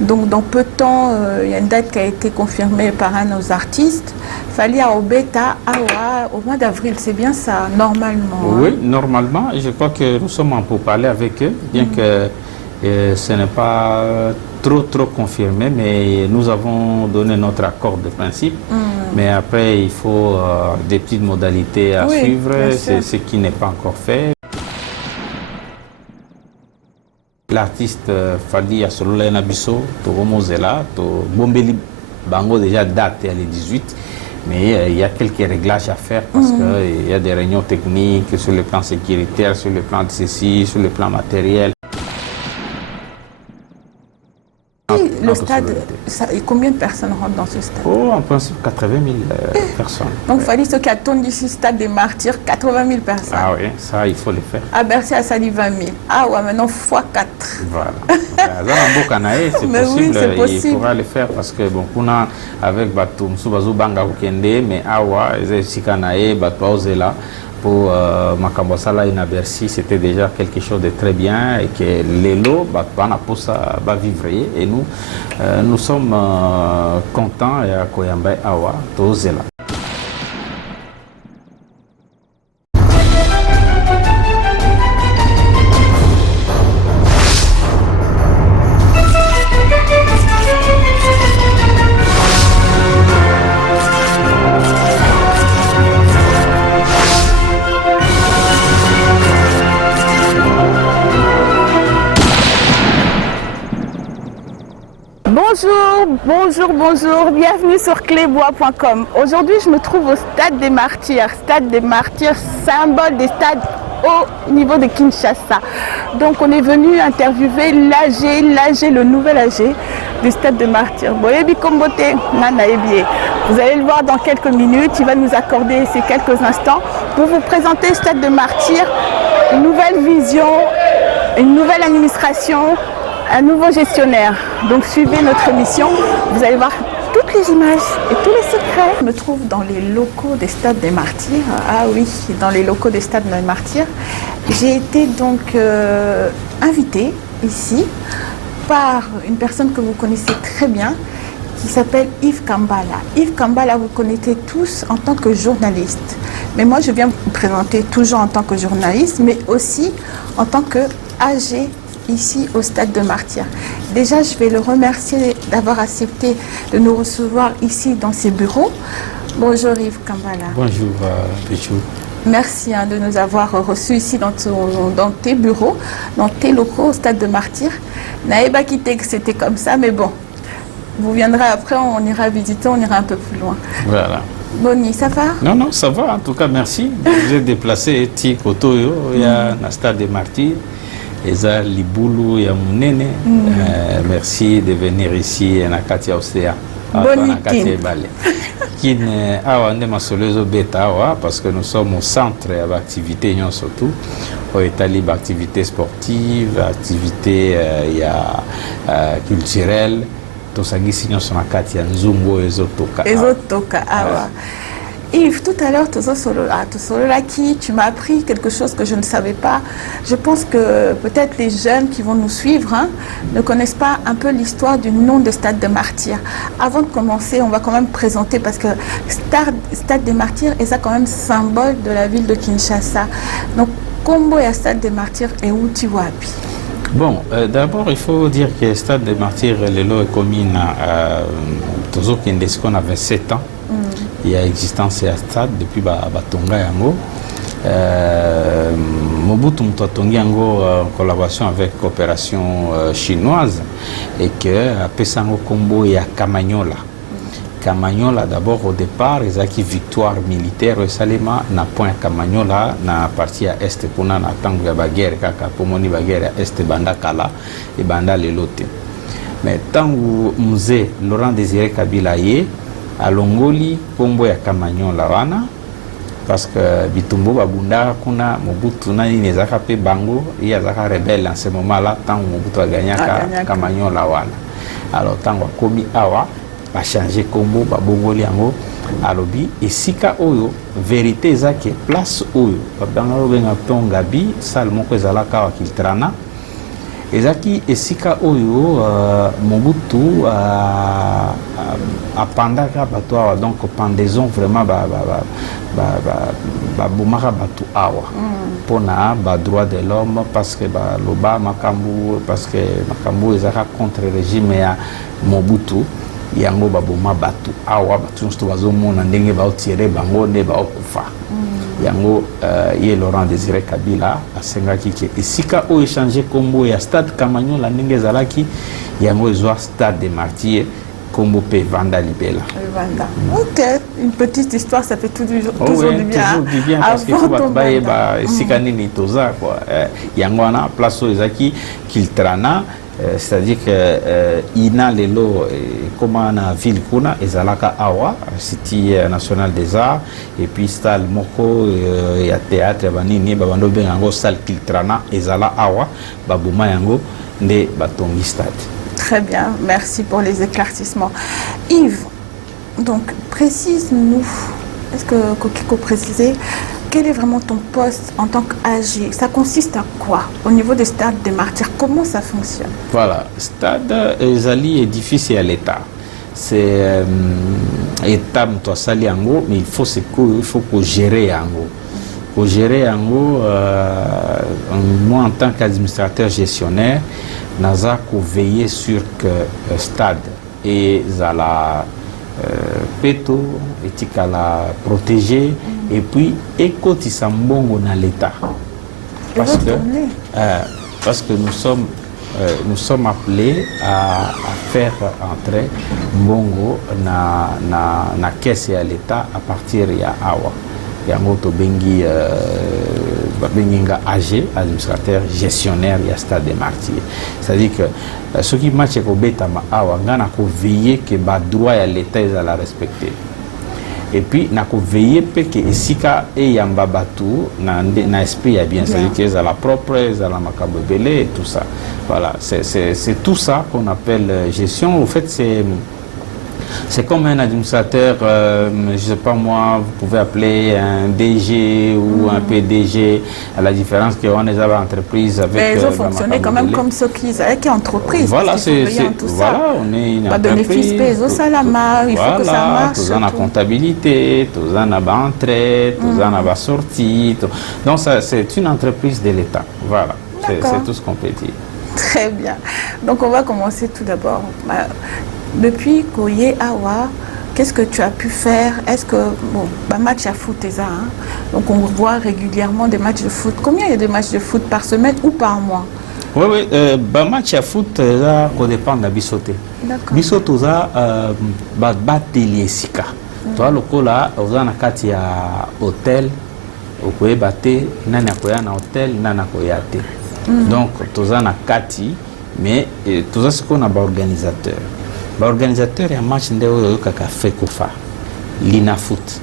Donc dans peu de temps, il y a une date qui a été confirmée par un de nos artistes. Fali Aobeta Awa au mois d'avril, c'est bien ça, normalement. Oui, normalement. Je crois que nous sommes en pourparlers avec eux, bien que ce n'est pas trop confirmé, mais nous avons donné notre accord de principe. Mais après, il faut des petites modalités à suivre, c'est ce qui n'est pas encore fait. L'artiste Fali Asolola Nabiso, Toromozela, Bombeli Bango déjà date à les 18, mais il y a quelques réglages à faire parce qu'il y a des réunions techniques sur le plan sécuritaire, sur le plan de ceci, sur le plan matériel. Le stade, combien de personnes rentrent dans ce stade? Oh, en principe, 80 000 personnes. Donc, il fallait ceux qui attendent ici, stade des Martyrs, 80 000 personnes. Ah oui, ça, il faut le faire. À Bercy, à Sali, 20 000. Ah ouais, maintenant, x4. Voilà. C'est possible, il pourra le faire parce que, bon, kuna avec Batou, Msubazu Banga Ukende, mais Awa, Sikanae, Batou Ozela, pour Makambosala et Bercy, c'était déjà quelque chose de très bien et que l'élo va vivre. Et nous sommes contents et à Koyamba Awa, Tozela. Bonjour, bienvenue sur clébois.com. Aujourd'hui, je me trouve au Stade des Martyrs. Stade des Martyrs, symbole des stades au niveau de Kinshasa. Donc, on est venu interviewer l'AG, le nouvel AG du Stade des Martyrs. Boyebi Kombote Nanaebie. Vous allez le voir dans quelques minutes. Il va nous accorder ces quelques instants pour vous présenter le Stade des Martyrs, une nouvelle vision, une nouvelle administration, un nouveau gestionnaire. Donc suivez notre émission, vous allez voir toutes les images et tous les secrets. Je me trouve dans les locaux des Stades des Martyrs. Ah oui, dans les locaux des Stades des Martyrs. J'ai été donc invitée ici par une personne que vous connaissez très bien qui s'appelle Yves Kambala. Yves Kambala, vous connaissez tous en tant que journaliste. Mais moi, je viens vous présenter toujours en tant que journaliste, mais aussi en tant que AG ici au Stade de Martyrs. Déjà, je vais le remercier d'avoir accepté de nous recevoir ici dans ses bureaux. Bonjour Yves Kambala. Bonjour Pichou. Merci de nous avoir reçus ici dans tes bureaux, dans tes locaux au Stade de Martyrs. Naïba quitté que c'était comme ça, mais bon, vous viendrez après, on ira visiter, on ira un peu plus loin. Voilà. Boni, ça va? Non, ça va. En tout cas, merci. Vous êtes déplacé, Kotoyo, il y a le Stade de Martyrs. Eza Libulu ya Munene. Merci de venir ici à Nakatia Osea. Parce que nous sommes au centre d'activité surtout. Au Italie, activité sportive, activité culturelle. Tout ça, nous sommes à Nakatia Nzungo Ezotoka. Ezotoka, Yves, tout à l'heure, tu m'as appris quelque chose que je ne savais pas. Je pense que peut-être les jeunes qui vont nous suivre ne connaissent pas un peu l'histoire du nom de Stade des Martyrs. Avant de commencer, on va quand même présenter parce que Stade des Martyrs est ça quand même symbole de la ville de Kinshasa. Donc, Kombo et Stade des Martyrs et où tu vois? Bon, d'abord, il faut dire que Stade des Martyrs, le lot est commune à Tozo Kindesco, on avait 7 ans. Il y a existence à stade depuis Batonga Yango. Mobutu Moutotongi Yango en collaboration avec coopération chinoise et que à Pesango Kombo il y a Kamagnola. Kamagnola d'abord au départ, ils ont acquis victoire militaire et Salema na point Kamagnola na partie à est pour na tango ya baguerre kaka pomoni baguerre à est banda kala et banda lelote. Mais tango musée Laurent Désiré Kabila à Longoli, Kombo ya Kamagnola wana parce que Bitumbo Babunda kuna Mobutu nani nezaka pe bango il y a zaka rebelle en ce moment là tant Mobutu a gagné Kamagnola wana. Alors tant komi awa a changé Kombo babongoli yango alobi esika oyo vérité ezaki place oyo babanga benga tonga bi salle moko ezalaka wa Kiltrana ezaki esika oyo Mobutu apandaka bato awa, donc pendaison vraiment babomaka bato awa mpona badroit de l'homme, parce que baloba makambo, parce que makambo ezaka contre régime ya Mobutu, yango baboma bato awa, bato nyonso bazomona ndenge baotire bango nde baokufa. Yango ye Laurent Désiré Kabila asengaki ke esika o échanger kombo ya stade Kamanyola ndenge ezalaki, yango ezwa stade des martyrs kombo pe Vanda Libela. Vanda. Ok, une petite histoire, ça fait toujours du bien. Toujours du bien, parce qu'il faut battre esika nini toza quoi. Yango wana place o ezaki Kiltrana. C'est-à-dire que ina lelo comment na ville kuna ezalaka awa Cité nationale des arts, et puis salle moko ya théâtre banini babando bengango salle Kiltrana ezala awa babuma yango nde batongi stade. Très bien, merci pour les éclaircissements. Yves, donc précise-nous, est-ce que Kokiko précisait quel est vraiment ton poste en tant qu'AG? Ça consiste à quoi au niveau des stades des martyrs? Comment ça fonctionne? Voilà, stade ezali édifice à l'État. C'est État mto asali yango, mais il faut que gérer yango. Pour gérer yango, moi en tant qu'administrateur gestionnaire, naza ko veiller sur que stade et zala peto etikala protégé, et puis ekotisa mbongo na l'État, parce que nous sommes appelés à faire entrer mbongo na caisse ya l'État à partir ya awa yango to bengi babenginga AG, administrateur gestionnaire ya stade des martyrs. C'est-à-dire que ce qui match ko betama awa ngana ko veiller que ba droit ya l'État ezala respecté. Et puis na ko veiller que esika e yamba batu na esprit ya bien, c'est-à-dire que ezala propre, ezala makambo belé et tout ça. Voilà, c'est tout ça qu'on appelle gestion. Au fait, c'est comme un administrateur, je ne sais pas moi, vous pouvez appeler un DG ou un PDG, à la différence qu'on est à l'entreprise avec... Mais ils ont fonctionné quand même comme ceux qui sont entreprise. Voilà, voilà, on est une entreprise. Bénéfice, il faut que ça marche. Tous en la comptabilité, tous en la entrée, tous en la sortie. Donc c'est une entreprise de l'État. Voilà, c'est tout ce qu'on peut dire. Très bien. Donc on va commencer tout d'abord. Depuis Koye Awa, qu'est-ce que tu as pu faire? Est-ce que, bon, match à foot, hein? Donc on voit régulièrement des matchs de foot. Combien il y a de matchs de foot par semaine ou par mois? Oui, match à foot, ça dépend de la bisoté. Bisoto, ça, bateli sika. Toi, le coup là, on a un hôtel, au Koye Bate, nana Koya na hôtel, nana Koya te. Donc, tous en a kati, mais tout ça, c'est qu'on a un organisateur. L'organisateur ya match nde oyo kaka fait kofa lina foot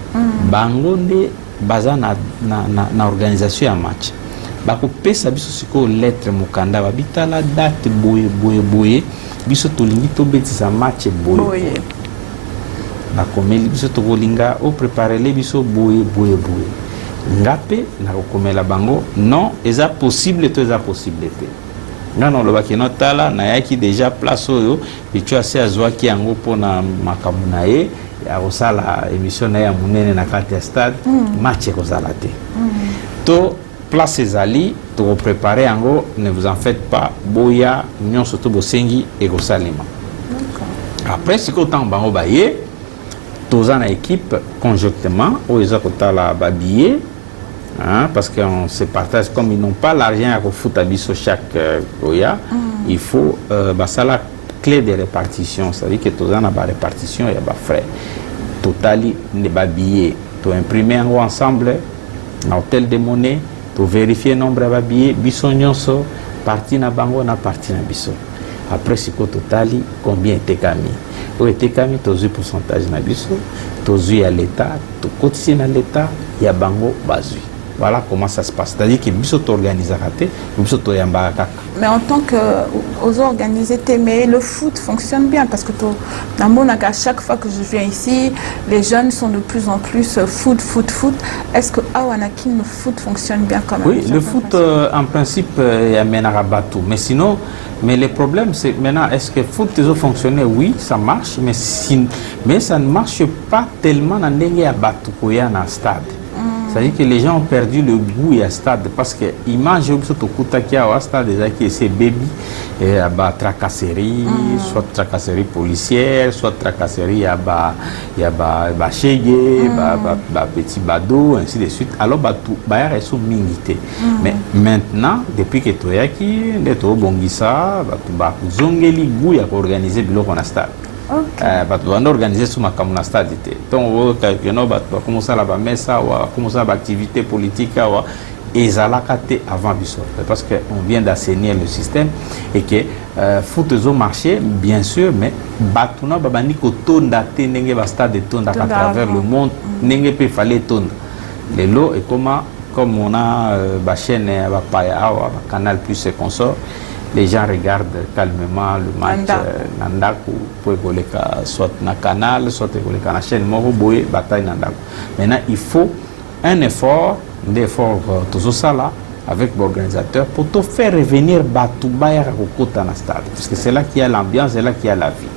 bango nde baza na organisation ya match bako pesa biso siko lettre mukanda babitala date boye biso tolingi to betisa match boye bakomeli biso to kolinga o préparer les biso boye ngape na kokomela bango non eza possible to eza possibilité. Non, le bakino tala na yaki déjà place oyo et tu as assez azwa ki yango pona makamuna ye ya osala émission na ya munene na kati stade match ko zalate. To place ezali to préparer yango, ne vous en faites pas, boya nyon surtout bosengi et ko salima. Après c'est qu'autant bango baye toza na équipe conjonctement o ezako tala babier. Hein, parce qu'on se partage, comme ils n'ont pas l'argent à foutre à biso chaque Goya, il faut la clé de répartition, c'est-à-dire que tous en a répartition, il y a des frais. Totali ne pas billets, tu imprimer ensemble, un hôtel de monnaie, tu vérifier le nombre de billets, biso nyonso, parti na bango na parti na biso. Après c'est quoi totali combien était kami? Ou était kami tu as pourcentage na biso, tu as à l'État, tu cotises à l'État, il y a bango bazui. Voilà comment ça se passe. C'est-à-dire que nous sommes organisés à rater, nous sommes mais en tant qu'aux organisés, mais le foot fonctionne bien parce que à chaque fois que je viens ici, les jeunes sont de plus en plus foot. Est-ce que Awanakin, le foot fonctionne bien quand même? Oui, le foot en principe amène à Batou. Mais sinon, mais le problème c'est maintenant, est-ce que le foot a fonctionné? Oui, ça marche, mais ça ne marche pas tellement dans les Batou dans le stade. C'est-à-dire que les gens ont perdu le goût à stade parce qu'ils mangent au stade déjà qui c'est baby et tracasserie, soit tracasserie policière, soit tracasserie à chégué, petit bado, ainsi de suite. Alors tout est sous minité. Mais maintenant, depuis que tu es aquí, tu es bongisa, tu zongeli goût à organiser biloko na stade. On organiser sur ma commune stade. Donc, on commence à la messa, on commence à l'activité politique et ça l'a caté avant Bissot. Parce qu'on vient d'assainir le système et que foot au marché, bien sûr, mais batuna babani ko tonda te nenge ba stade tonda à travers le monde, nenge peut fallait tonda. Les lots et comme on a la chaîne Canal Plus et consort. Les gens regardent calmement le match. Nandaku pour soit na canal, soit na la chaîne Moroboé, bataille Nandaku. Maintenant, il faut un effort tout ça là avec l'organisateur pour te faire revenir Batoubaïa au Kota na stade. Parce que c'est là qu'il y a l'ambiance, c'est là qu'il y a la vie.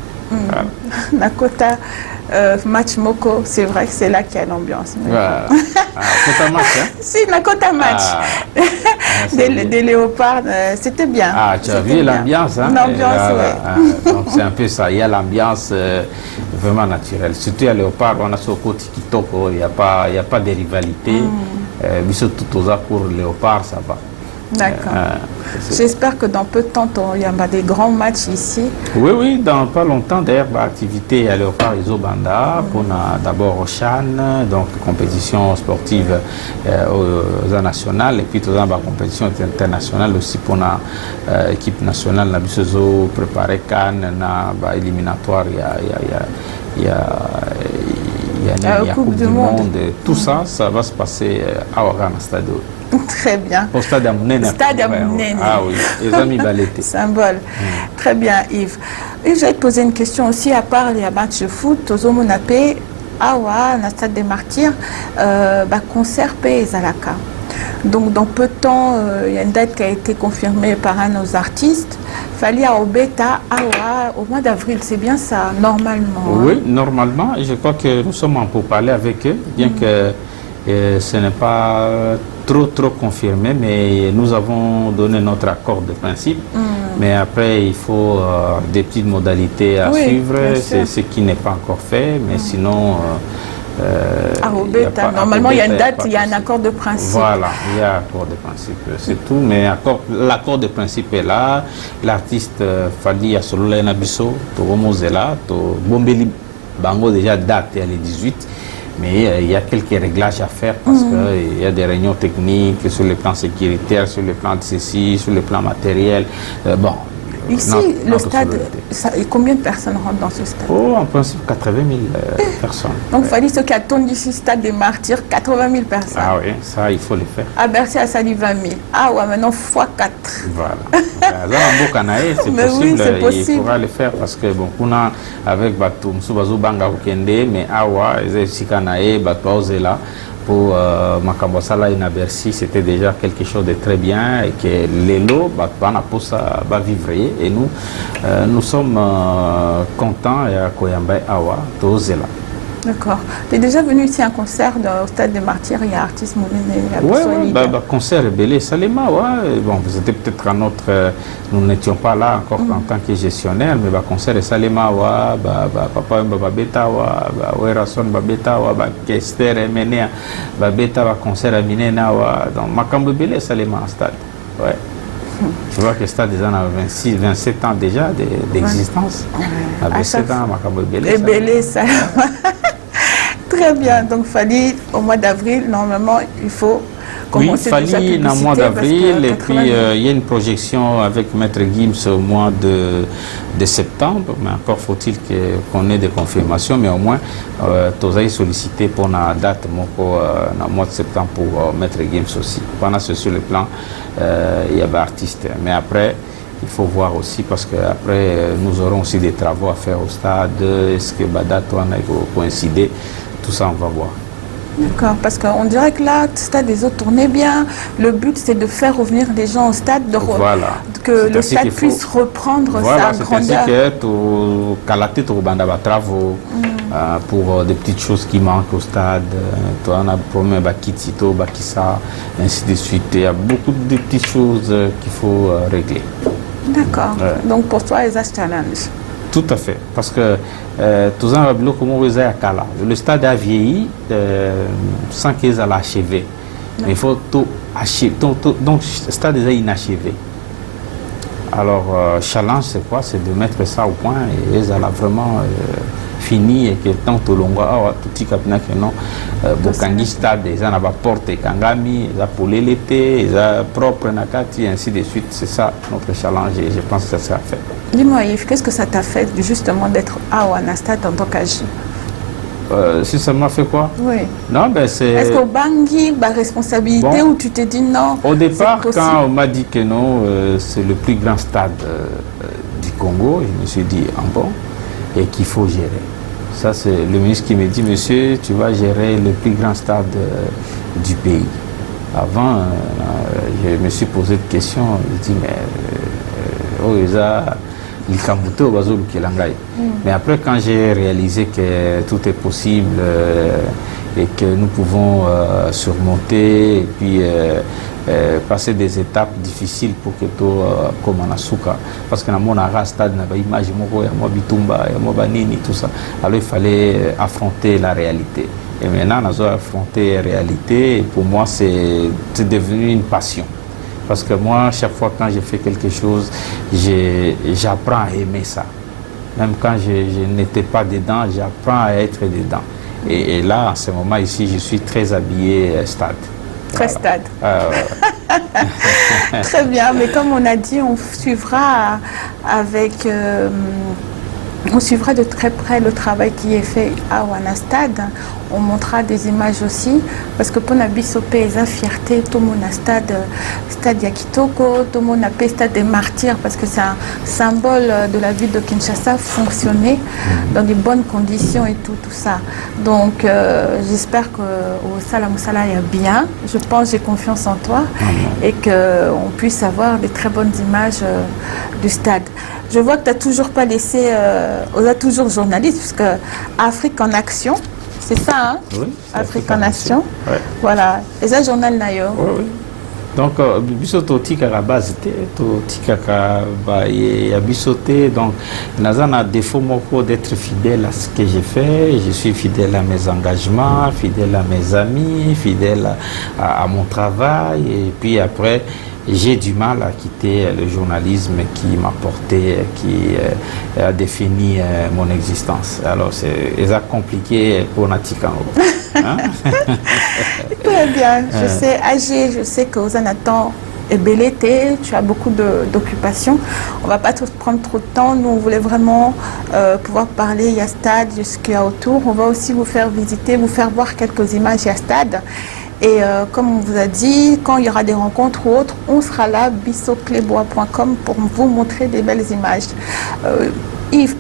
Nakota. Match Moko, c'est vrai que c'est là qu'il y a l'ambiance. Kota match, hein? Si, Nakota match. Des léopards, c'était bien. Tu as vu l'ambiance, hein? L'ambiance, oui. Donc c'est un peu ça, il y a l'ambiance vraiment naturelle. Surtout à léopard, on a ce côté Kitoko, il n'y a pas de rivalité. Mais surtout pour léopard, ça va. D'accord. J'espère que dans peu de temps, il y a des grands matchs ici. Oui, dans pas longtemps, d'ailleurs, l'activité à Léopard Isobanda, pour d'abord au Chan, donc compétition sportive aux nationales, et puis tout la compétition internationale aussi pour l'équipe nationale, la Bissozo préparé Cannes, na éliminatoire, il y a la Coupe du Monde. Tout ça, ça va se passer à Ouagana Stade. Très bien. Au stade Amounene. Stade Amounene. Ah oui, les amis Baleté. Symbole. Très bien, Yves. Et je vais te poser une question aussi, à part les matchs de foot, Tozo Monapé, Awa, na Stade des Martyrs, concert P et Zalaka. Donc, dans peu de temps, il y a une date qui a été confirmée par un de nos artistes. Fali à Obeta, Awa, au mois d'avril, c'est bien ça, normalement. Oui, normalement. Je crois que nous sommes en pour parler avec eux, bien que ce n'est pas trop confirmé, mais nous avons donné notre accord de principe. Mais après, il faut des petites modalités à suivre, c'est ce qui n'est pas encore fait, mais sinon... normalement, il y a une date, il y a un accord de principe. Voilà, il y a un accord de principe, c'est tout. Mais l'accord de principe est là. L'artiste Fali Asolola Nabiso, Toromozela, Bombeli Bango déjà date, elle est 18. Mais il y a quelques réglages à faire parce qu'il y a des réunions techniques sur le plan sécuritaire, sur le plan de ceci, sur le plan matériel. Ici, le stade, combien de personnes rentrent dans ce stade? En principe, 80 000 personnes. Donc, il fallait ce qui attendent d'ici, stade des Martyrs, 80 000 personnes. Ah oui, ça, il faut le faire. À Bercy, à Sali, 20 000. Ah ouais, maintenant, x4. Voilà. C'est possible, il pourra le faire parce que, bon, on a avec Batou, Msoubazo Banga Okende, mais Awa, Sikanae, Batou Aozela. Pour Makambosala et Bercy, c'était déjà quelque chose de très bien et que les lots va vivre. Et nous sommes contents et à Koyamba Awa, Tozela. D'accord. Tu es déjà venu ici à un concert au Stade des Martyrs, il y a artiste Moulin. Oui, concert Belé Salema, ouais. Bon, c'était peut-être un autre. Nous n'étions pas là encore en tant que gestionnaire, mais concert Salema, Papa Babeta, Werason Babeta, Kester Menea, Babeta, concert Minena, donc Makambo Belé Salema en stade. Ouais. Tu vois que le stade déjà a 27 ans déjà d'existence. À 27 ans, Makambo Belé Salema. Très bien, donc Fali, au mois d'avril, normalement, il faut commencer déjà publicité, au mois d'avril, et puis il y a une projection avec Maître Gims au mois de septembre, mais encore faut-il qu'on ait des confirmations, mais au moins tu as sollicité pour la date dans le mois de septembre pour Maître Gims aussi. Pendant ce sur le plan, il y a des artistes, mais après il faut voir aussi parce qu'après nous aurons aussi des travaux à faire au stade, est-ce que la date va coïncider, tout ça on va voir. D'accord, parce qu'on dirait que là, le stade des autres tournait bien. Le but, c'est de faire revenir les gens au stade, que le stade puisse reprendre sa grandeur. C'est ainsi que travaux pour des petites choses qui manquent au stade. On a un problème avec Kitito, Bakissa, ainsi de suite. Il y a beaucoup de petites choses qu'il faut régler. D'accord. Donc pour toi, il y a un challenge. Tout à fait, parce que le stade a vieilli sans qu'ils aient achevé. Mais il faut tout achever. Donc le stade est inachevé. Alors, challenge, c'est quoi? C'est de mettre ça au point et ils ont vraiment fini et que tant que l'on voit tout capina que non, Bokangi stade, ils ont la porte Kangami, ils ont polé l'été, ils ont propre Nakati, ainsi de suite. C'est ça notre challenge et je pense que ça sera fait. Dis-moi Yves, qu'est-ce que ça t'a fait justement d'être à Ouanastad en tant qu'agent? Si ça m'a fait quoi? Oui. Non, ben c'est... Est-ce qu'au Bangui, responsabilité ou tu t'es dit non? Au départ, quand on m'a dit que non, c'est le plus grand stade du Congo, je me suis dit, bon, et qu'il faut gérer. Ça, c'est le ministre qui me dit, monsieur, tu vas gérer le plus grand stade du pays. Avant, je me suis posé des questions, je dis, mais après, quand j'ai réalisé que tout est possible et que nous pouvons surmonter et puis passer des étapes difficiles pour que tout comme en Asuka, parce que dans mon stade, il y a une image, tout ça. Alors il fallait affronter la réalité. Et maintenant, nous avons affronté la réalité. Et pour moi, c'est devenu une passion. Parce que moi, chaque fois quand je fais quelque chose, j'apprends à aimer ça. Même quand je n'étais pas dedans, j'apprends à être dedans. Et là, en ce moment ici, je suis très habillé stade. Très stade. Très bien, mais comme on a dit, on suivra on suivra de très près le travail qui est fait à Ouanastad. On montrera des images aussi, parce que pour Nabisopé, la fierté, tout le monde a stade Yakitoko, tout le monde a stade des martyrs, parce que c'est un symbole de la ville de Kinshasa, fonctionner dans des bonnes conditions et tout ça. Donc j'espère qu'au Salam Salah il y a bien. Je pense, j'ai confiance en toi et qu'on puisse avoir des très bonnes images du stade. Je vois que tu n'as toujours pas laissé, on a toujours journaliste, parce que Afrique en action, c'est ça, hein? Oui, Afrique en action. Ouais. Voilà. Et ça, journal Nayo. Oui. Donc, bisoto tika base to tika y a bisoté. Donc, nazana défaut moko d'être fidèle à ce que j'ai fait. Je suis fidèle à mes engagements, fidèle à mes amis, fidèle à mon travail. Et puis après, j'ai du mal à quitter le journalisme qui m'a porté, qui a défini mon existence. Alors, c'est compliqué pour Natikango. Hein? Très bien. Je sais, âgé, je sais que Ozanatan est bel été, tu as beaucoup d'occupations. On ne va pas prendre trop de temps. Nous, on voulait vraiment pouvoir parler. Il y a stade, il y a ce qu'il y a autour. On va aussi vous faire visiter, vous faire voir quelques images à stade. Et comme on vous a dit, quand il y aura des rencontres ou autres, on sera là, bissoclébois.com, pour vous montrer des belles images. Yves,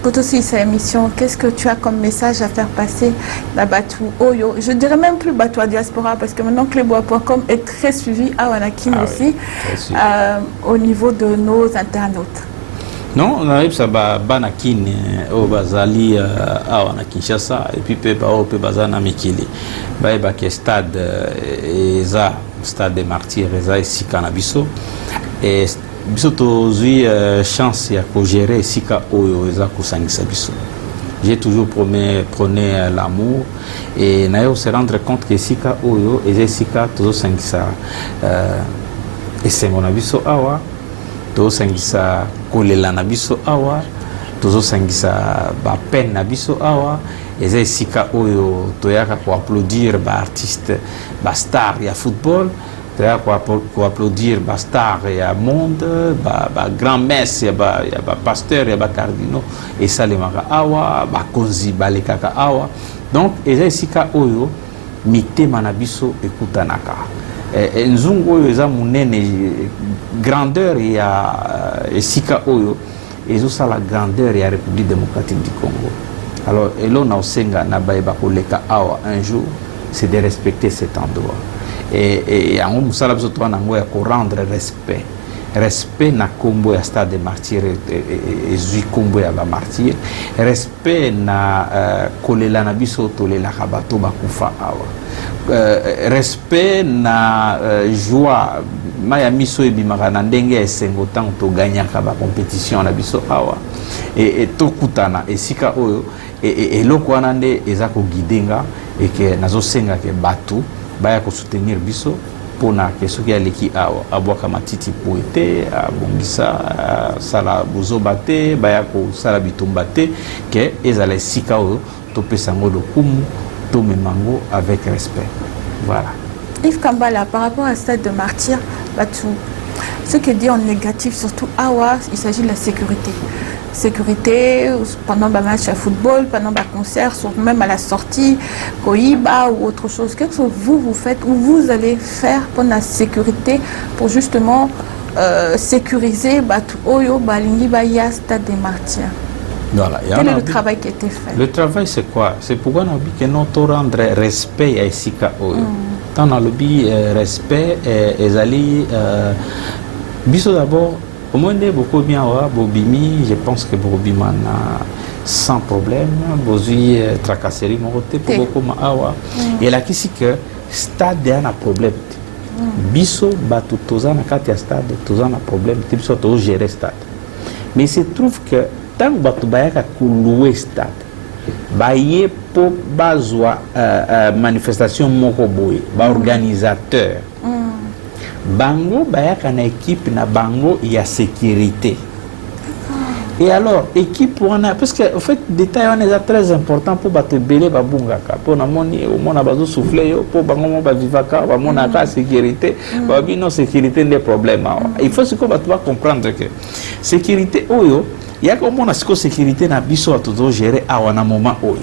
pour aussi cette émission, qu'est-ce que tu as comme message à faire passer à Batou Oyo? Je ne dirais même plus Batou à Diaspora, parce que maintenant Clébois.com est très suivi à Wanakin aussi, au niveau de nos internautes. Non, on arrive à Banakin, au Bazali, à Kinshasa, et puis au Bazana Mikili. Baïbaki stade, stade des martyrs, ici Canabiso. Et biso chance à gérer Sika Oyo, Biso. J'ai toujours prôné l'amour et nayo se rendre compte que Sika Oyo et Sika toujours Sangisa. Et c'est mon abiso awa. Tozo sangisa kolela na biso awa, tozo sangisa ba peine na biso awa, eza esika oyo toyaka koapplaudir baartiste bastar ya football, toyaka koapplaudir bastar ya monde, bagrand messe ya bapasteur ya bacardinaux esalemaka awa, bakonzi balekaka awa. Donc eza esika oyo mitema na biso ekutanaka. Nzungu oyo eza munene, grandeur ya esika oyo ezosala grandeur ya République démocratique du Congo. Alors elona osenga na bayeba koleka awa un jour, c'est de respecter cet endroit. Et yango musala biso to nango ya ko rendre respect na kombo ya stade des martyrs ezui kombo ya ba martyrs, respect na kolela na biso tolelaka bato bakufa awa, respect na joie maya miso ebimaka na ndenge ya esengo ntango toganyaka bacompétition na biso awa, tokutana esika oyo eloko wana nde eza kogidenga eke nazosenga ke bato baya kosoutenir biso pona ke soki aleki awa abwaka matiti po ete abongisa sala bozoba te baya kosala bitumba te, ke ezala esika oyo topesa yango lokumu tomemango avec respect. Voilà. Yves Kambala, par rapport à Stade de Martyrs, ce qui est dit en négatif, surtout Awa, il s'agit de la sécurité. Sécurité pendant un match à football, pendant un concert, même à la sortie, Koiba ou autre chose. Qu'est-ce que vous faites ou vous allez faire pour la sécurité, pour justement sécuriser Oyo, Balingi, Baya, Stade des Martyrs? Voilà. Quel est le travail qui a été fait? Le travail, c'est quoi? C'est pourquoi on a dit que nous rendre respect à Isika Oyo. Dans le lobby, respect et ali biso d'abord, au moins beaucoup bien Bobimi, je pense que Bobima sans problème, Bozui tracasserie mon côté pour beaucoup awa. Et là qui que stade a un problème. Biso batu tozana katia stade, tozana problème, biso to gérer stade. Mais il se trouve que tant que batu bayaka louer stade, baye po bazwa manifestation moko boye, ba organisateur. Bango bayaka na équipe na bango ya sécurité. Et alors équipe wana parce que en fait détail wana est très important pour bato belé babungaka pour na moni au mona bazo souffler yo pour bango mo ba vivaka ba mona ka sécurité ba bino sécurité des problèmes. Il faut ce que bato va comprendre que sécurité oyo ya ko mona siko sécurité na biso bato zo gérer a wana moment oyo.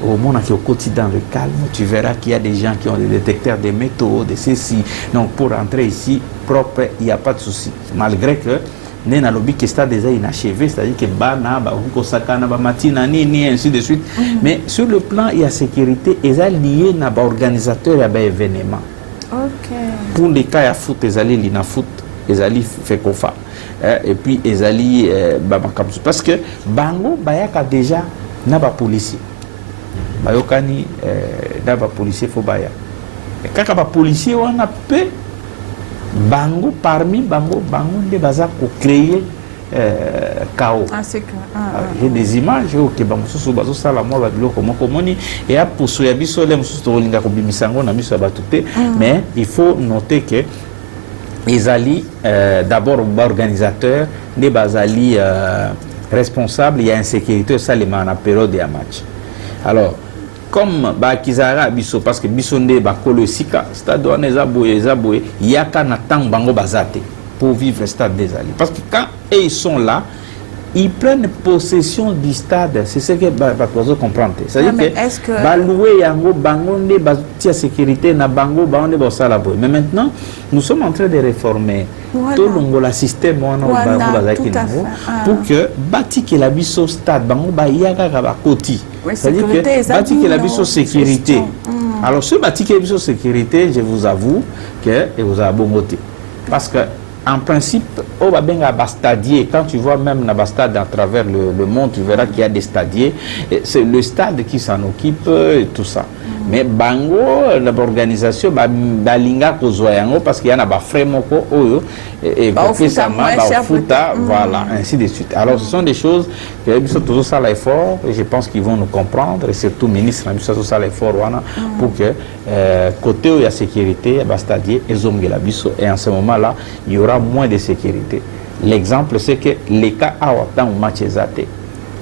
Au moment qui est au quotidien dans le calme, tu verras qu'il y a des gens qui ont des détecteurs de métaux, de ceci. Donc pour rentrer ici, propre, il n'y a pas de souci. Malgré que, nous avons que stade déjà inachevé, c'est-à-dire que Bana, Sakana, Matina, ni ainsi de suite. Mais sur le plan, il y a sécurité, et ça lié à l'organisateur et à l'événement. Pour les cas, il y a foot, ils allaient l'ina foot, ils allaient faire kofa. Et puis, ils allaient, parce que Bango, Bayaka déjà, n'a pas policier. Bayokani d'aba policier faut baya. Et quand ba policier on a peu bango parmi bango de bazar pour créer chaos. J'ai des images que bango sous bazo sala moi ba biloko moko moni et a pour soya biso le musu to linga ko bimisango na miso batute, mais il faut noter que Ezali d'abord organisateur des bazali responsable, il y a insécurité ça les en période de match. Alors comme Kizara biso parce que bisonde bakolo sika stade wana ezaboye yaka na tang bango bazate pour vivre stade des alliés parce que quand ils sont là ils prennent possession du stade, c'est ce que vous comprenez. C'est-à-dire que baloué yango bango nde batia sécurité na bango bango ba sala boy. Mais maintenant nous sommes en train de réformer tout le système bango bazaki nango pour que bati que la biso stade bango ba yaka ka ba koti. C'est-à-dire que bati que la biso sécurité. Alors ce bati que la biso sécurité, je vous avoue que vous a bongoté parce que en principe, au Babenga Bastadier, quand tu vois même na stade à travers le monde, tu verras qu'il y a des stadiers. C'est le stade qui s'en occupe et tout ça. Mais Bango, l'organisation, Balinga Kozoyango, parce qu'il y en a des frères moko, et voilà, ainsi de suite. Alors ce sont des choses que nous sommes toujours à l'effort, et je pense qu'ils vont nous comprendre, et surtout le ministre, nous sommes à l'effort pour que côté où il y a sécurité, Bastadier et Zomgelabiso, et en ce moment-là, il y aura moins de sécurité. L'exemple, c'est que les cas à autant match exaté.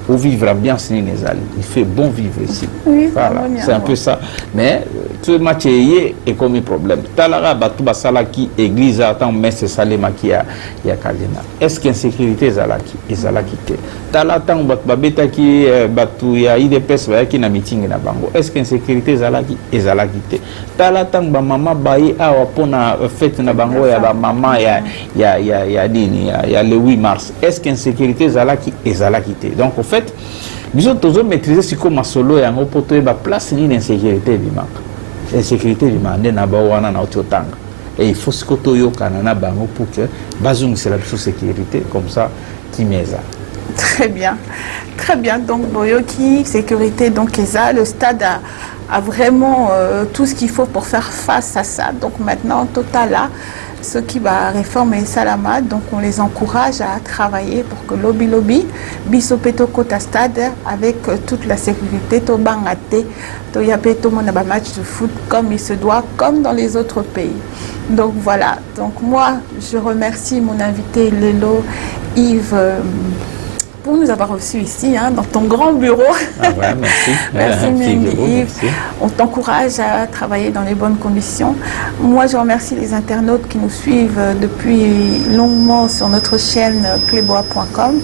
Au vivre ambiance ni nezali. Il fait bon vivre ici. Oui, voilà, c'est un peu ça. Mais tout le match est comme un problème. Talara batu basala qui église attend mais c'est salema qui a cardinal. Est-ce qu'insécurité ezalaki te? Tala tant babeta qui batu ya IDPS ba qui na meeting na bango. Est-ce qu'insécurité ezalaki te? Tala tant ba mama bayi awa pona fête na bango ya ba mama ya dini ya le 8 mars. Est-ce qu'insécurité ezalaki te? Donc en fait nous avons maîtrisé ce que masolo yango poto ba place ni insécurité bimaka. Insécurité bimande na ba wana na ototanga. Et il faut ce que toyokana na bango pour que bazung c'est la sécurité comme ça qui meza. Très bien. Très bien. Donc Boyoki sécurité donc ESA, le stade a vraiment tout ce qu'il faut pour faire face à ça. Donc maintenant Total là ceux qui va réformer Salama, donc on les encourage à travailler pour que lobby bisopeto kota stade avec toute la sécurité to bangate to yapeto monaba match de foot comme il se doit, comme dans les autres pays. Donc voilà, donc moi je remercie mon invité Lelo Yves pour nous avoir reçus ici, dans ton grand bureau. Ah ouais, merci. Merci Yves. On t'encourage à travailler dans les bonnes conditions. Moi, je remercie les internautes qui nous suivent depuis longuement sur notre chaîne clebois.com.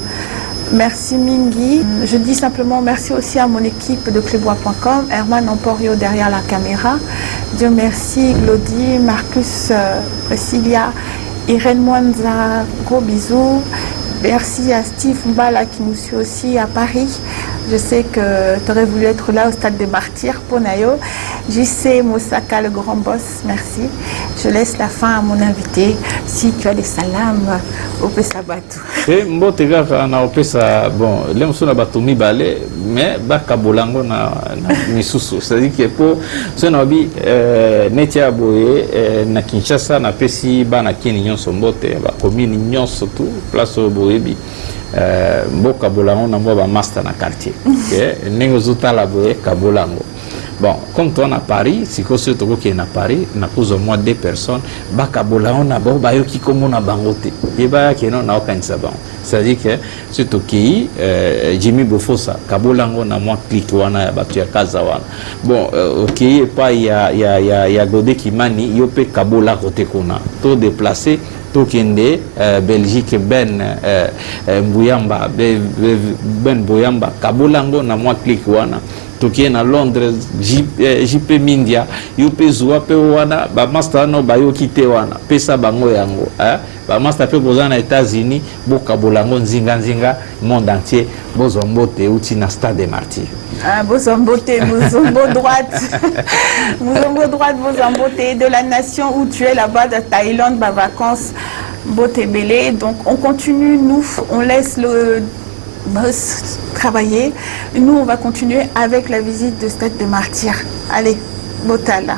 Merci Mingi. Je dis simplement merci aussi à mon équipe de clebois.com, Herman Emporio derrière la caméra. Dieu merci, Glody, Marcus, Priscilla, Irène Mwanza, gros bisous. Merci à Steve Mbala qui nous suit aussi à Paris. Je sais que tu aurais voulu être là au Stade des Martyrs, Ponayo. JC Moussaka, le grand boss, merci. Je laisse la fin à mon invité. Si tu as des salams, au Pessabatou. Et Mbotega, on a Opessa, bon, les gens sont battus balé, mais Bakabolango na misusu. C'est-à-dire que pour ce nabi, Netia Boye, na Kinshasa, na Pessi, na Kini Nyonso Mbote, commune Nyonso tout, place au Boyebi. Mboka Bolango na mwa ba master na quartier. Nengo zutala boye Kabolango. Bon, comme toi à Paris, si que ce qui est à Paris, na cause au moins 2 personnes, Bakabolango na bo bayo ki komo na bangote. Et ba ki non na aucun sabon. C'est-à-dire que c'est OK, Jimmy Bofosa, Kabolango na moi clique wana ya batu ya Kazawana. Bon, OK, et pas il y a Godé Kimani, yope Kabola côté kona. Tout déplacé Tokende, Belgique, Mbuyamba, Boyamba, Kabolango na moi clique wana. Tokien à Londres, JP Mindia, Yope Zoua pe wana, ba master no ba yo kite wana, pesa bango yango, ba master pe bozana États-Unis, bo Kabolango nzinga monde entier, bozombote uti na Stade des Martyrs. Bozombote, Bozombo droite. Bozombo droite, Bozombote de la nation où tu es là-bas de Thaïlande, ba vacances, Boté Belé. Donc on continue, nous, on laisse le boss travailler. Nous, on va continuer avec la visite de Stade des Martyrs. Allez, Botala.